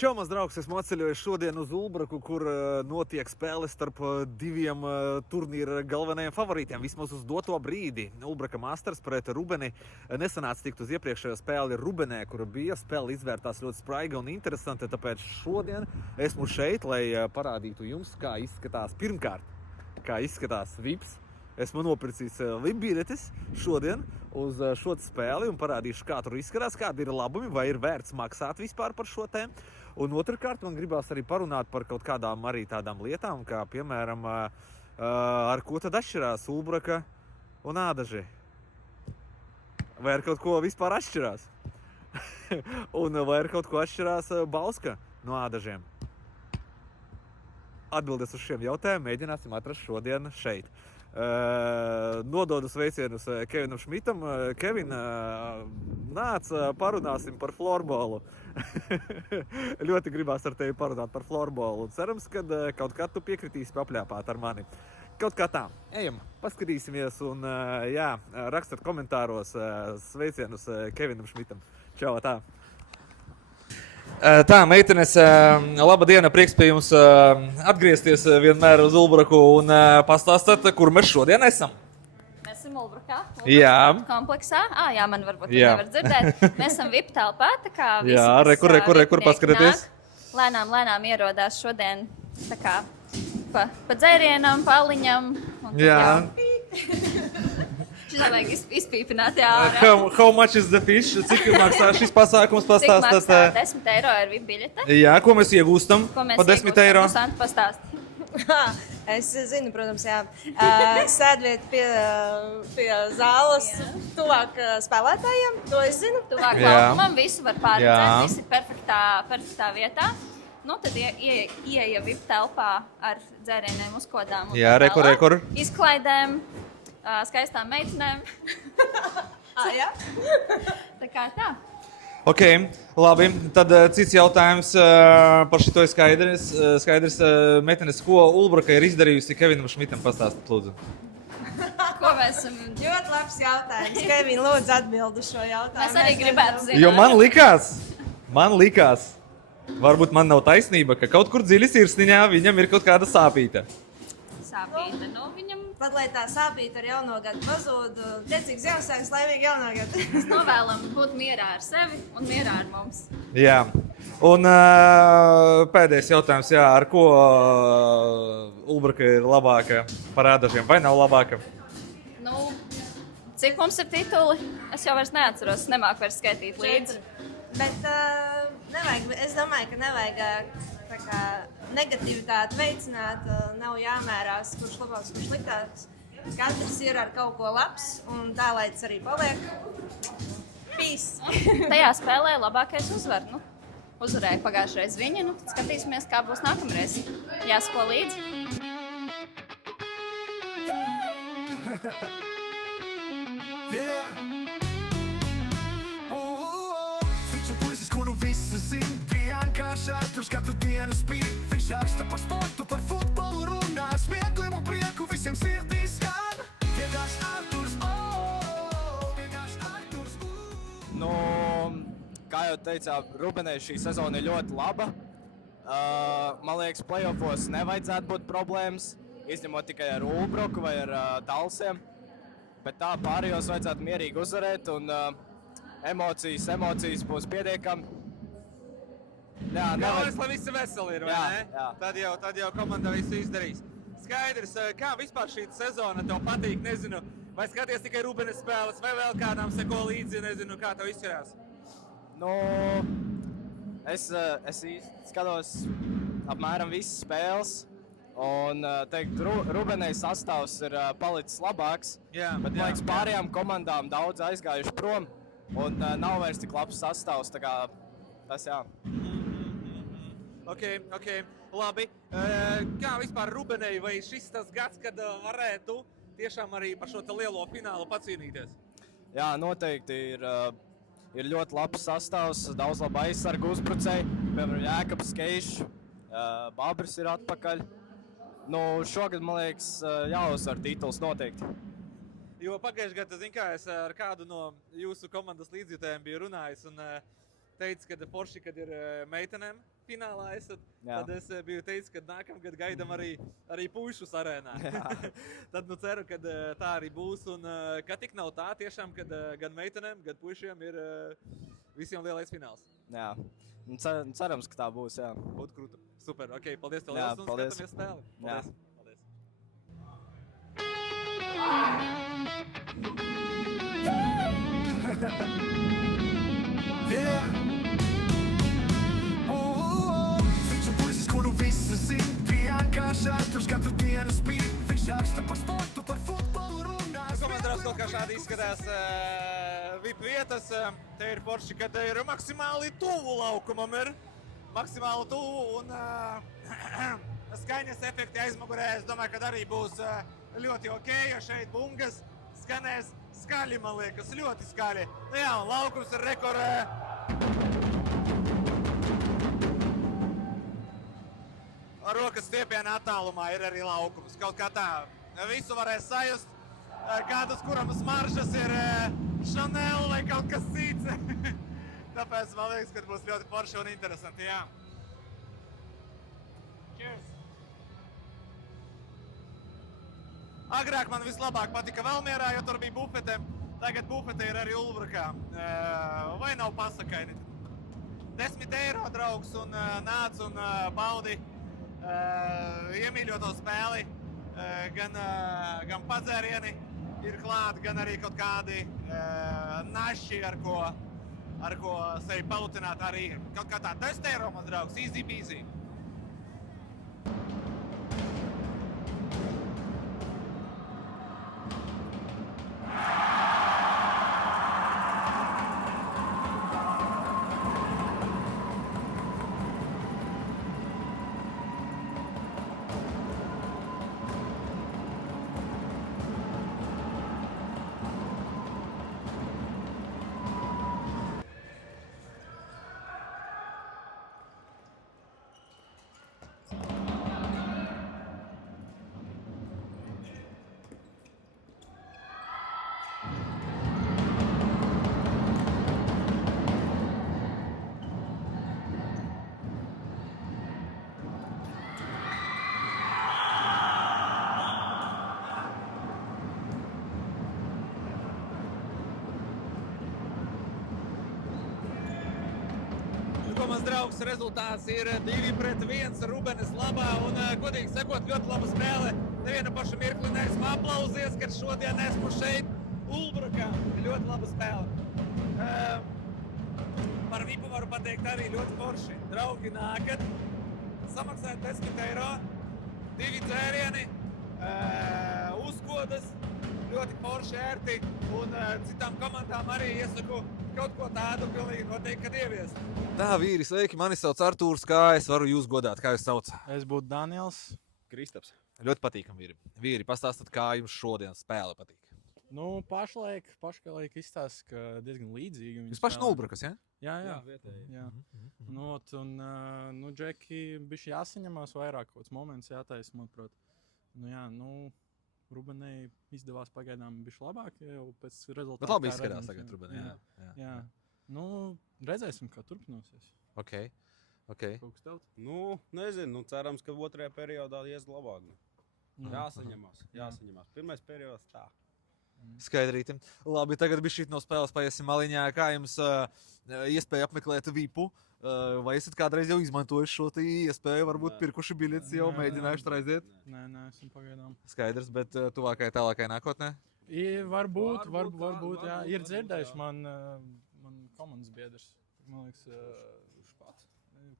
Čau, mans draugs, esmu atceļojis šodien uz Ulbraku, kur notiek spēles starp diviem turnīra galvenajiem favorītiem, vismaz uz doto brīdi. Ulbraka Masters pret Rubeni. Nesanāca tikt uz iepriekšējo spēli Rubenē, kura bija spēle izvērtās ļoti spraiga un interesanta, tāpēc šodien esmu šeit, lai parādītu jums, kā izskatās pirmkārt, kā izskatās VIPs. Esmu nopircis VIP biļetes šodien uz šo spēli un parādīšu, kā tur izskatās, kādi ir labumi, vai ir vērts maksāt vispār par šo tēmu. Un otrkārt, man gribās arī parunāt par kaut kādām arī tādām lietām, kā piemēram, ar ko tad atšķirās Ulbraka un Ādaži. Vai ar kaut ko vispār atšķirās? Un vai ar kaut ko atšķirās Bauska no Ādažiem? Atbildes uz šiem jautājumiem mēģināsim atrast šodien šeit. Nododu sveicienus Kevinam Šmitam. Kevin, nāc, parunāsim par florbolu. Ļoti gribās ar tevi parunāt par florbolu. Cerams, ka kaut kā tu piekritīsi papļāpāt ar mani. Kaut kā tā. Ejam, paskatīsimies un rakstat komentāros sveicienus Kevinam Šmitam. Čau, tā. Tā, meitenes, laba diena, prieks pie jums atgriezties vienmēr uz Ulbraku un pastāstāt, kur mēs šodien esam. Mēs esam Ulbrakā, kompleksā. Jā, man varbūt nevar dzirdēt. Mēs esam VIP telpā, tā kā visi, kur paskatieties. Lēnām ierodās šodien tā kā pa dzērienam, paliņam. Šitā vajag izpīpināt, jā. How much is the fish? Cik maksā šis pasākums pastāstāt? Cik maksā 10 eiro ir VIP biļete? Jā, ko mēs iegūstam pa 10 eiro? Santi pastāst. Es zinu, protams, jā. Sēdvieta pie zāles, tuvāk spēlētājiem, to es zinu. Tuvāk laukumam, visu var pārredzēt, visi perfektā vietā. Nu, tad ieeja VIP telpā ar dzērieniem, uzkodām un rekur. Izklaidēm, skaistām meitenēm. Jā? Tā kā tā. Ok, labi. Tad cits jautājums par šito skaidrs. Meitenes, ko Ulbraka ir izdarījusi Kevinam Šmitam? Pastāstīt, lūdzu. Ko mēs esam? Ļoti labs jautājums. Kevin, lūdzu atbildi šo jautājumu. Mēs arī gribētu zināt. Jo man likās, varbūt man nav taisnība, ka kaut kur dziļi sirsniņā viņam ir kaut kāda sāpīta. Sāpīta, viņam... Pat, lai tā sāpīta ar jauno gadu pazūd, tiecīgs Ziemassvētkus, laimīgi jauno gadu. Mēs novēlam būt mierā ar sevi un mierā ar mums. Jā. Un pēdējais jautājums, ar ko Ulbraka ir labāka par Ādažiem, vai nav labāka? Nu, cik mums ir tituli? Es jau vairs neatceros, nemāku vairs skaitīt līdzi. Bet es domāju, ka nevajag tā kā negativitāti veicināt, nav jāmērās, kurš labāks, kurš sliktāks. Katrs ir ar kaut ko labs, un tā, lai tas arī paliek. Peace! Tajā spēlē labākais uzvar. Uzvarēja pagājušreiz viņa, skatīsimies, kā būs nākamreiz. Jāsako līdzi. Šāds katru dienu spīd, viņš raksta par sportu, par futbolu runā, smiekliem un prieku visiem sirdīs skan. Vienkārši Arturs, vienkārši Arturs. Nu, kā jau teicāt, Rubenei šī sezona ir ļoti laba. Man liekas, playoffos nevajadzētu būt problēmas, izņemot tikai ar Ulbraku vai ar Talsiem. Bet tā pārējos vajadzētu mierīgi uzvarēt un emocijas būs pietiekami. Galvenais, lai visi veseli ir, vai ne? Jā. Tad jau komanda visu izdarīs. Skaidrs, kā vispār šī sezona tev patīk, nezinu, vai skaties tikai Rubenes spēles, vai vēl kādām seko līdzi, nezinu, kā tev izskatās? Nu, es skatos apmēram visas spēles, un teikt, Rubenei sastāvs ir palicis labāks, bet, man liekas, pārējām komandām daudz aizgājuši prom, un nav vairs tik labs sastāvs, tā kā tas, jā. Ok, labi. Kā vispār Rubenei, vai šis tas gads, kad varētu tiešām arī par šo lielo finālu pacīnīties? Jā, noteikti ir ļoti labs sastāvs, daudz labu aizsargu uzbrucēju, piemēram, Jēkabs Keišs, Babris ir atpakaļ. Nu, šogad, man liekas, jāuzvar tituls noteikti. Jo pagājušajā gadā, es ar kādu no jūsu komandas līdzjutējiem biju runājis, un teici, ka forši, kad ir meitenēm finālā esat, Jā. tad es biju teicis, ka nākamgad gaidam arī puišus arēnā. Tad nu ceru, ka tā arī būs un ka tik nav tā tiešām, kad gan meitenēm, gan puišiem ir visiem lielais fināls. Jā. Un cerams, ka tā būs, jā. Būtu krūta. Super, ok, paldies tev Jā, liels un paldies. skatāmies spēli. Jā. Paldies. Yeah. Viņš ir puisis, kuru visi zin. Vienkārši Arturs katru dienu spīd. Viņš raksta par sportu, par futbolu runās. Komentāros kaut kā šādi izskatās VIP vietas. Te ir forši, ka te ir maksimāli tuvu laukumam. Maksimāli tuvu un skaņas efekti aizmugurē. Es domāju, ka arī būs ļoti ok, jo šeit bungas skanēs skaļi, man liekas, ļoti skaļi. Nu jā, un laukums ir rokas stiepiena attālumā ir arī laukums. Kaut kā tā visu varēs sajust. Kādas, kuram smaržas ir Chanel vai kaut kas cits. Tāpēc man liekas, ka būs ļoti forši un interesanti, jā. Cheers! Agrāk man vislabāk patika Valmierā, jo tur bija bufete. Tagad bufete ir arī Ulbrukā. Vai nav pasakaini? 10 eiro, draugs, un nāc un baudi iemīļoto spēli. Gan padzērieni ir klāt, gan arī kaut kādi naši, ar ko sevi palutināt arī. Kaut kā tā 10 eiro, mans draugs, easy peasy. Mans draugs, rezultāts ir 2-1 Rubenes labā un, godīgi sakot, ļoti laba spēle. Nevienu pašu mirkli neesmu aplausies, kad šodien esmu šeit Ulbrukā. Ļoti laba spēle. Par vipu varu pateikt arī ļoti forši. Draugi, nākat, samaksājat 10 eiro, 2 dzērieni, uzkodas, ļoti forši ērti un citām komandām arī iesaku kaut ko tādu pilnīgi noteikti, kad ievies. Tā, vīri, sveiki, mani sauc Artūrs, kā es varu jūs godāt, kā jūs sauc? Es būtu Daniels. Kristaps. Ļoti patīkam, vīri. Vīri, pastāstat, kā jums šodien spēle patīk? Nu, pašlaik izstāsta, ka diezgan līdzīgi. Jūs paši no Ulbrukas, ja? Jā, vietēji. Jā. Nu, un, Džeki, bišķi jāsaņemās vairāk, kaut kāds moments jātaisa, manuprāt. Nu, jā, Rubenei izdevās pagaidām bišķi labāk, jau pēc rezultātu. Bet labi izskatās tagad Rubenei, jā. Nu, redzēsim, kā turpināsies. Ok. Kaut kas tauts? Nu, nezinu, cerams, ka otrajā periodā ies labāk. Jāsaņemās. Pirmais periods tā. Skaidrīti. Labi, tagad bišķīt no spēles paiesim maliņā. Kā jums iespēja apmeklēt VIPu? Vai esat kādreiz jau izmantojuši šo iespēju, varbūt pirkuši biļetes jau mēģinājuši tur aiziet? Nē, esam pagaidām. Skaidrs, bet tuvākai tālākai nākotnē? Varbūt, jā. Ir dzirdējuši man komandas biedrs. Man liekas,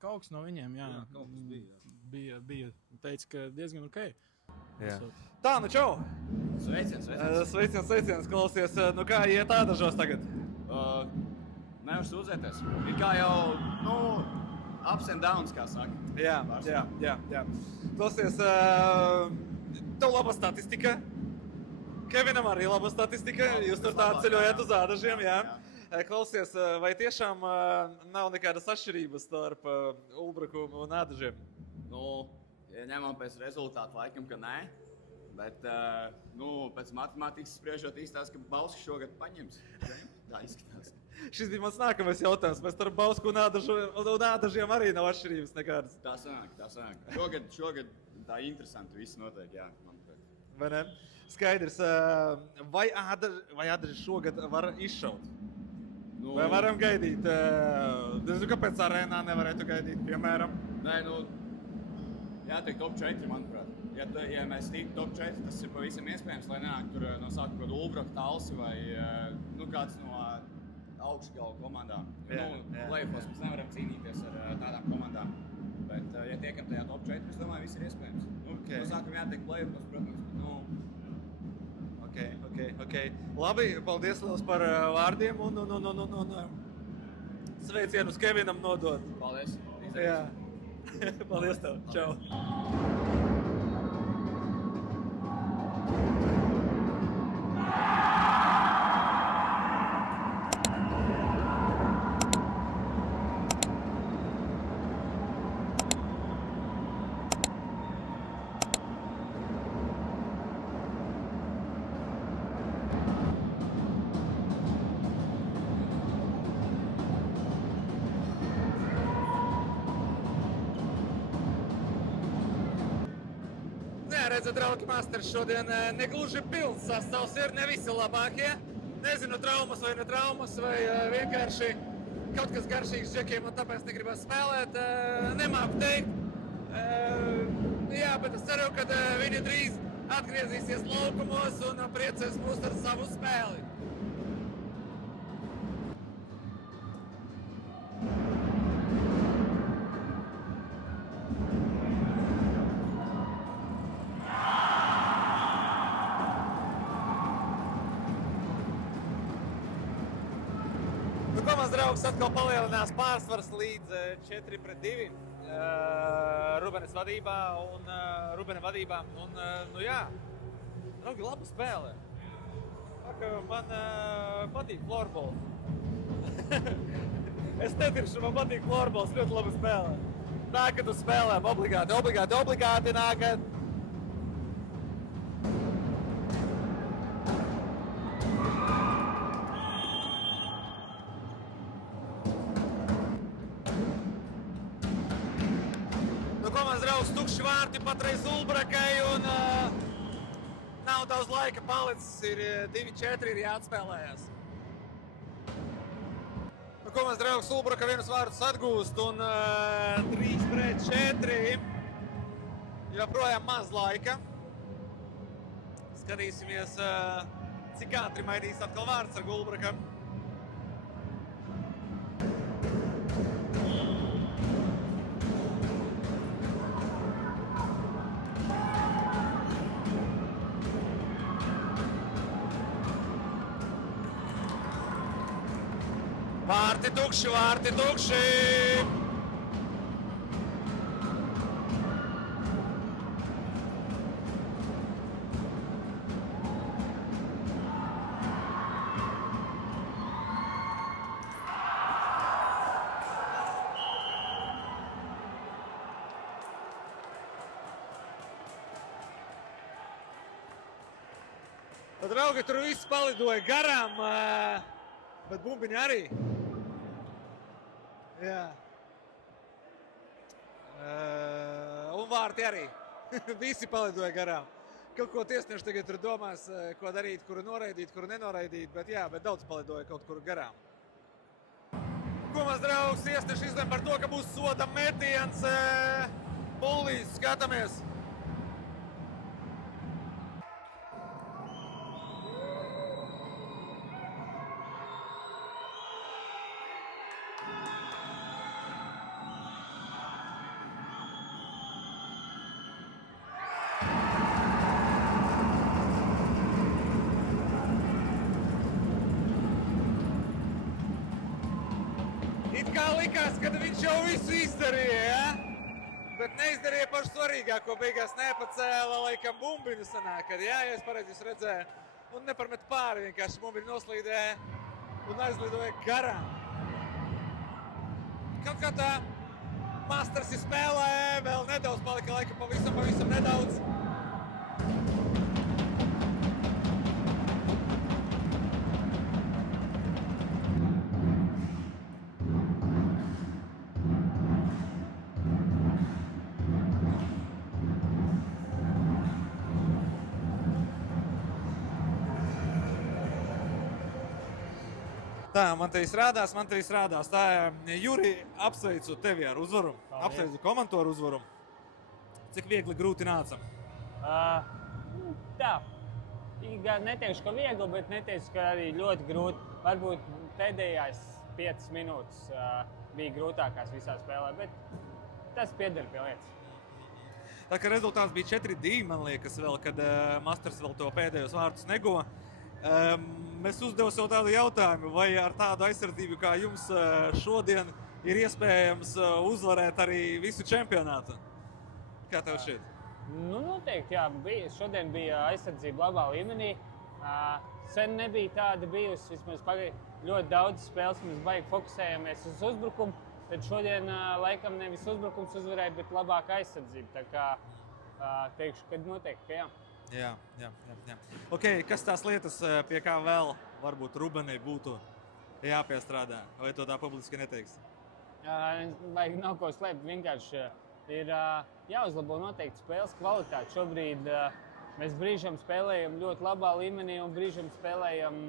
kaut kas no viņiem, jā. Kaut kas bija. Teica, ka diezgan ok. Jā. Tā, nu čau! Sveiciens, klausies. Nu kā iet ādažos tagad? Nevar sūdzēties. Ir kā jau, ups and downs, kā saka. Jā. Klausies, tev laba statistika. Kevinam arī laba statistika. Jūs tur tā ceļojat uz ādažiem, jā. Klausies, vai tiešām nav nekādas atšķirības starp Ulbruku un ādažiem? Ja ņemam pēc rezultātu, laikam, ka nē. Bet, pēc matemātikas spriežot, izstāsta, ka Balskis šogad paņems. Tā izskatās. Šis bija mans nākamais jautājums. Mēs starp Bausku un Ādažiem arī nav atšķirības nekādas. Tā sanāk. Šogad tā interesanti viss notiek, jā, manuprāt. Vai ne? Skaidrs. Vai Ādaži šogad var izšaut? Nu, Vai varam gaidīt? Nezinu, kāpēc arēnā nevarētu gaidīt, piemēram? Nē, jātiek top 4, manuprāt. Ja mēs tiktu top 4, tas ir pavisam iespējams, lai nenāk tur no sākuma kādu Ulbraka, Talsi vai kāds no augšgalu komandām. Play-offos mēs nevaram cīnīties ar tādām komandām. Bet, ja tiekam tajā top 4, es domāju, viss ir iespējams. No sākuma jātiek play-offos, protams, bet, Ok. Labi, paldies liels par vārdiem un sveicienus Kevinam nodot. paldies. Jā. Paldies tev. Čau. Redzat, draugi, Masters šodien negluži pilns sastāvs ir, ne visi labākie. Nezinu, traumas vai ne traumas, vai vienkārši kaut kas garšīgs džekiem un tāpēc negribas spēlēt. Nemāku teikt. Jā, bet es ceru, ka viņi drīz atgriezīsies laukumos un priecēs mūs ar savu spēli. Mans draugs atkal palielinās pārsvars līdz 4-2 Rubenes vadībā un Rubena vadībā. Un, jā, draugi, laba spēle. Man patīk florbols. Es netiršu, man patīk florbols, ļoti laba spēle. Nākat uz spēlēm, obligāti nākat. Mans draugs tukši vārti patreiz Ulbrakai un nav daudz laika palicis, ir 2-4, ir jāatspēlējas. Mans draugs Ulbraka vienus vārdus atgūst un 3-4, joprojām maz laika. Skatīsimies, cik ātri mainīs atkal vārds ar Ulbrakam. Vārti tukši! Draugi, tur viss palidoja garām, bet bumbiņi arī. Jā. Un vārti arī. Visi palidoja garām. Kaut ko tiesneši tagad tur domās, ko darīt, kuru noraidīt, kuru nenoraidīt, bet jā, bet daudz palidoja kaut kur garām. Ko mans draugs tiesneši izlem par to, ka būs soda metiens. Bullīs, skatāmies. Likās, ka viņš jau visu izdarīja, ja? Bet neizdarīja pašu svarīgāko, beigās nepacēla laikam bumbiņu sanāk, ja es pareizi redzēju. Un neparmet pāri, vienkārši bumbiņu noslīdēja un aizlidoja garām. Kaut kā tā Masters spēlē, vēl nedaudz palika laika, pavisam nedaudz. Tā, man te izrādās. Tā, Juri, apsveicu tevi ar uzvaru. Apsveicu komandu ar uzvaru. Cik viegli grūti nāca? Tā. Gan neteikšu, ka viegli, bet neteikšu, ka arī ļoti grūti. Varbūt pēdējās 5 minūtes bija grūtākās visā spēlē, bet tas pieder pie lietas. Tā kā rezultāts bija 4-2, man liekas, vēl, kad Masters vēl to pēdējos vārtus neguva. Es uzdevu sev tādu jautājumu, vai ar tādu aizsardzību kā jums šodien ir iespējams uzvarēt arī visu čempionātu? Kā tev šķiet? Nu, noteikti, jā. Šodien bija aizsardzība labā līmenī. Sen nebija tāda bijusi, vismaz ļoti daudz spēles, mēs baigi fokusējamies uz uzbrukumu, tad šodien laikam nevis uzbrukums uzvarēja, bet labāka aizsardzība. Tā kā teikšu, ka noteikti, ka jā. Jā. Ok, kas tās lietas, pie kā vēl varbūt Rubenei būtu jāpiestrādā, vai to tā publiski neteiks? Baigi nav ko slēpt, vienkārši ir jāuzlabo noteikti spēles kvalitāte. Šobrīd mēs brīžam spēlējam ļoti labā līmenī un brīžam spēlējam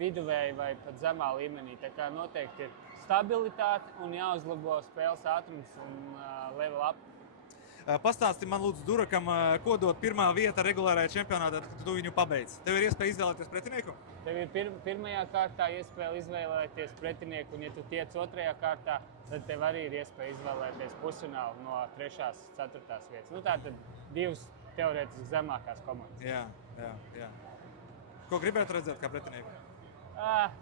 viduvēji vai pat zemā līmenī. Tā kā noteikti ir stabilitāte un jāuzlabo spēles ātrums un level up. Pastāsti man lūdzu Durakam, ko dod pirmā vieta regulārajā čempionātā, kad tu viņu pabeidz. Tev ir iespēja izvēlēties pretinieku? Tev ir pirmajā kārtā iespēja izvēlēties pretinieku, un ja tu tiec otrajā kārtā, tad tev arī ir iespēja izvēlēties pusfinālu no 3. un 4. vietas. Nu, tātad 2 teorētiski zemākās komandas. Jā. Ko gribētu redzēt kā pretinieku?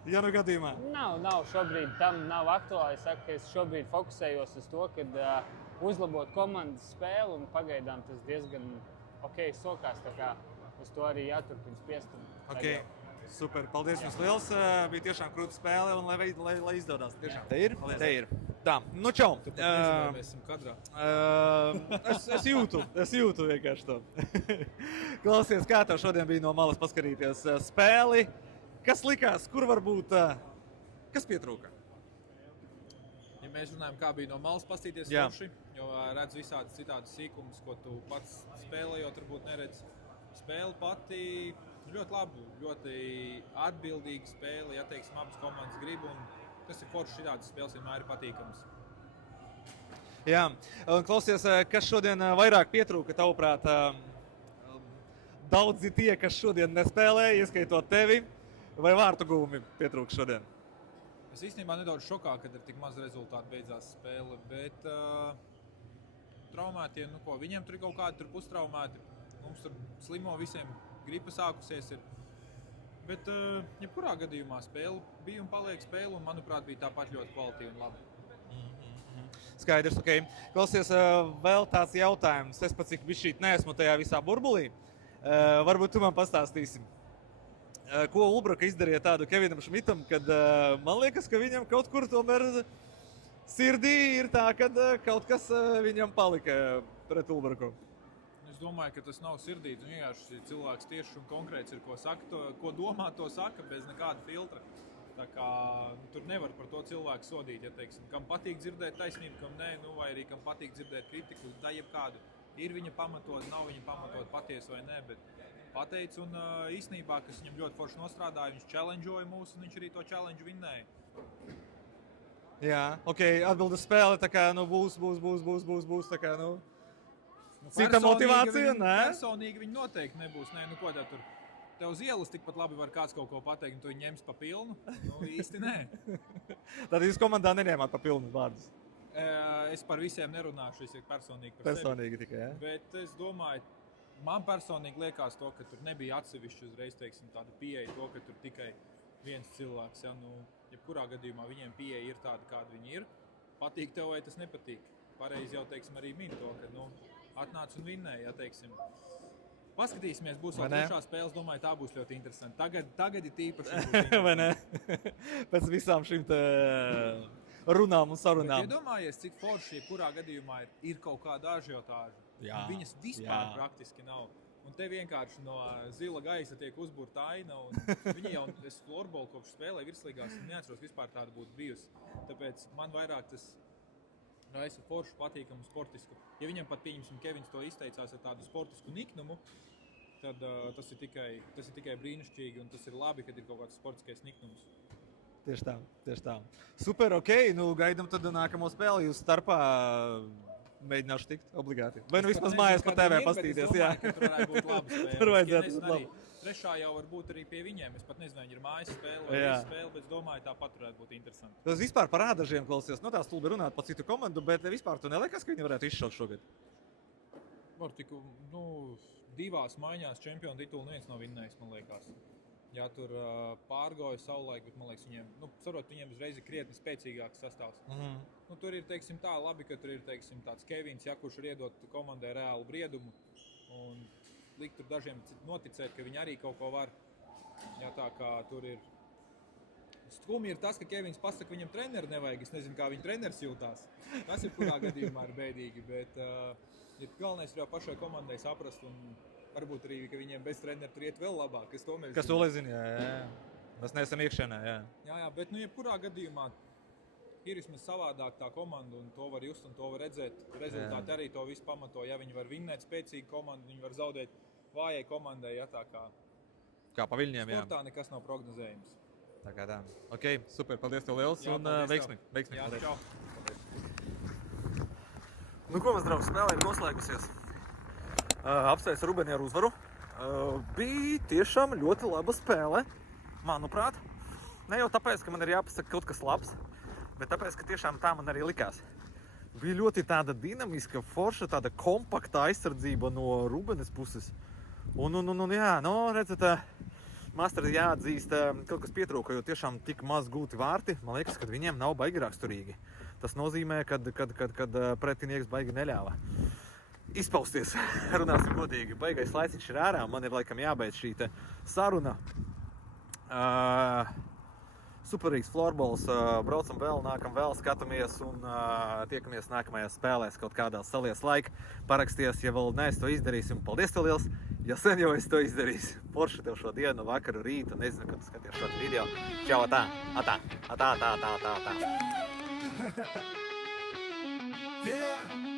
Ja nu gadījumā? Nav šobrīd tam nav aktuāli. Es saku, ka es šobrīd fokusējos uz to, kad uzlabot komandas spēli, un pagaidām tas diezgan sokās, tā kā uz to arī jāturpina spiest. Ok, super, paldies jums liels, bija tiešām krūta spēle un lai izdodās. Tiešām. Te ir. Tā, nu čau. Mēs esam kadrā. Es jūtu vienkārši to. Klausies, kā tev šodien bija no malas paskatīties spēli? Kas likās, kur varbūt, kas pietrūka? Ja mēs runājam, kā bija no malas pastīties forši, jo redz visādi citādi sīkumus, ko tu pats spēlējot, varbūt neredz. Spēle pati ļoti labi, ļoti atbildīga spēle, ja teiksim, abas komandas grib, un tas ir forši, šitādas spēles vienmēr ir patīkamas. Jā, un klausies, kas šodien vairāk pietrūka, tavuprāt, daudzi tie, kas šodien nespēlēja, ieskaitot tevi, vai vārtu guvumi pietrūka šodien? Es īstenībā nedaudz šokā, kad ar tik maz rezultātu beidzās spēle, bet traumētie, viņiem tur ir kaut kādi pustraumēti. Mums tur slimo visiem, gripa sākusies ir. Bet jebkurā gadījumā spēle bija un paliek spēle, un manuprāt bija tāpat ļoti kvalitīva un laba. Skaidrs, ok. Klausies, vēl tāds jautājums. Es pats cik bišķīt neesmu tajā visā burbulī. Varbūt tu man pastāstīsi. Ko Ulbraka izdarīja tādu Kevinam Šmitam, kad man liekas, ka viņam kaut kur tomēr sirdī ir tā, kad kaut kas viņam palika pret Ulbraku. Es domāju, ka tas nav sirdīts. Vienkārši cilvēks tieši un konkrēts ir, ko saka, ko domā, to saka, bez nekāda filtra. Tā kā tur nevar par to cilvēku sodīt, ja teiksim, kam patīk dzirdēt taisnību, kam nē, vai arī kam patīk dzirdēt kritiku, da jebkādu. Ir viņa pamatot, nav viņa pamatot, patiesi vai nē, bet pateicu, un īstenībā, kas viņam ļoti forši nostrādāja, viņš challengeoja mūs, un viņš arī to challenge vinnēja. Jā, ok, atbildu spēle, tā kā, būs, tā kā, cita motivācija, nē? Personīgi viņi noteikti nebūs, ko tā tur. Tev uz ielas tikpat labi var kāds kaut ko pateikt, un tu viņu ņems pa pilnu, īsti nē. Tad jūs komandā neņēmāt pa pilnu vārdus? Es par visiem nerunāšu, es ir personīgi par sevi. Personīgi tikai, jā? Bet es domāju, man personīgi liekas to, ka tur nebija atsevišķi uzreiz, teiksim, tāda pieeja to, ka tur tikai viens cilvēks, ja, jebkurā gadījumā viņiem pieeja ir tāda, kāda viņi ir. Patīk tev vai tas nepatīk. Pareizi jau, teiksim, arī min to, ka, atnāc un vinnēja, ja, teiksim. Paskatīsimies, būs vēl trešā spēles, domāju, tā būs ļoti interesanti. Tagad ir tīpaši. Vai ne? Pēc visām šīm te runām un sarunām. Bet iedomājies, cik forši, jebkurā gadījumā ir kaut kāda ažiotāža. Viņas vispār praktiski nav. Un te vienkārši no zila gaisa tiek uzburta aina. Viņi jau, es florbolu kopš spēlēju virslīgās, un neatceros vispār tāda būtu bijusi. Tāpēc man vairāk tas raisa foršu, patīkamu, sportisku. Ja viņam pat, pieņemsim, Kevins to izteicās ar tādu sportisku niknumu, tad tas ir tikai brīnišķīgi, un tas ir labi, kad ir kaut kāds sportiskais niknums. Tieši tā. Super, ok, nu gaidam tad nākamo spēli. Jūs starpā mēģināšu tikt obligāti. Vai nu vismaz mājās pa TV pastīties, jā. Tur varētu būt laba spēle. Tur vajadzētu būt labi. Trešā jau var būt arī pie viņiem. Es pat nezinu, viņi ir mājas spēle vai Jā. visa spēle, bet es domāju, tāpat varētu būt interesanti. Tas vispār parāda dažiem klausies. Nu tā stulbi runāt par citu komandu, bet vispār tu neliekas, ka viņi varētu izšaut šogad? Var tik, divās maiņās čempionu titulu neviens nav vinnējis, man liekas. Jā, tur pārgāja savulaik, bet man liekas, viņiem uzreiz ir krietni spēcīgāks sastāvs. Tur ir, teiksim, tā labi, ka tur ir, teiksim, tāds Kevins, kurš ir iedot komandai reālu briedumu. Un likt tur dažiem noticēt, ka viņi arī kaut ko var. Jā, tā kā tur ir. Skumji ir tas, ka Kevins pasaka, ka viņam treneri nevajag. Es nezinu, kā viņa treneris jūtās. Tas ir kurā gadījumā ir bēdīgi, bet galvenais ir jau pašai komandai saprast un varbūt arī, ka viņiem bez trenera tur iet vēl labāk. Kas to lai zina, jā. Mēs neesam iekšienē, jā. Jā, bet jebkurā gadījumā ir vismaz savādāk tā komanda un to var just un to var redzēt. Rezultāti arī to visu pamato. Ja viņi var vinnēt spēcīgu komandu, viņi var zaudēt vājai komandai, ja tā kā pa Viļņiem, jā. Sportā nekas nav prognozējums. Tā kā tā. Ok, super, paldies tev liels un veiksmi. Jā, čau. Nu ko, mēs draugi, spēlē ir noslēgusies. Apsveicu Rubeni ar uzvaru. Bija tiešām ļoti laba spēle, manuprāt. Ne jau tāpēc, ka man ir jāpasaka kaut kas labs, bet tāpēc, ka tiešām tā man arī likās. Bija ļoti tāda dinamiska, forša, tāda kompakta aizsardzība no Rubenes puses. Redzat, Masters jāatzīst, kaut kas pietrūka, jo tiešām tik maz gūti vārti. Man liekas, ka viņiem nav baigi raksturīgi. Tas nozīmē, kad pretinieks baigi neļāva izpausties, runāsim godīgi. Baigais laiciņš ir ārā, man ir laikam jābeidz šī te saruna. Superīgs florbols, braucam vēl, nākam vēl, skatāmies un tiekamies nākamajās spēlēs kaut kādās salies laika. Paraksties, ja vēl neesi to izdarījis, un paldies tev liels, ja sen jau esi to izdarījis. Forši tev šo dienu, vakaru, rītu, nezinu, kad skaties šo video. Čau, atā. Yeah.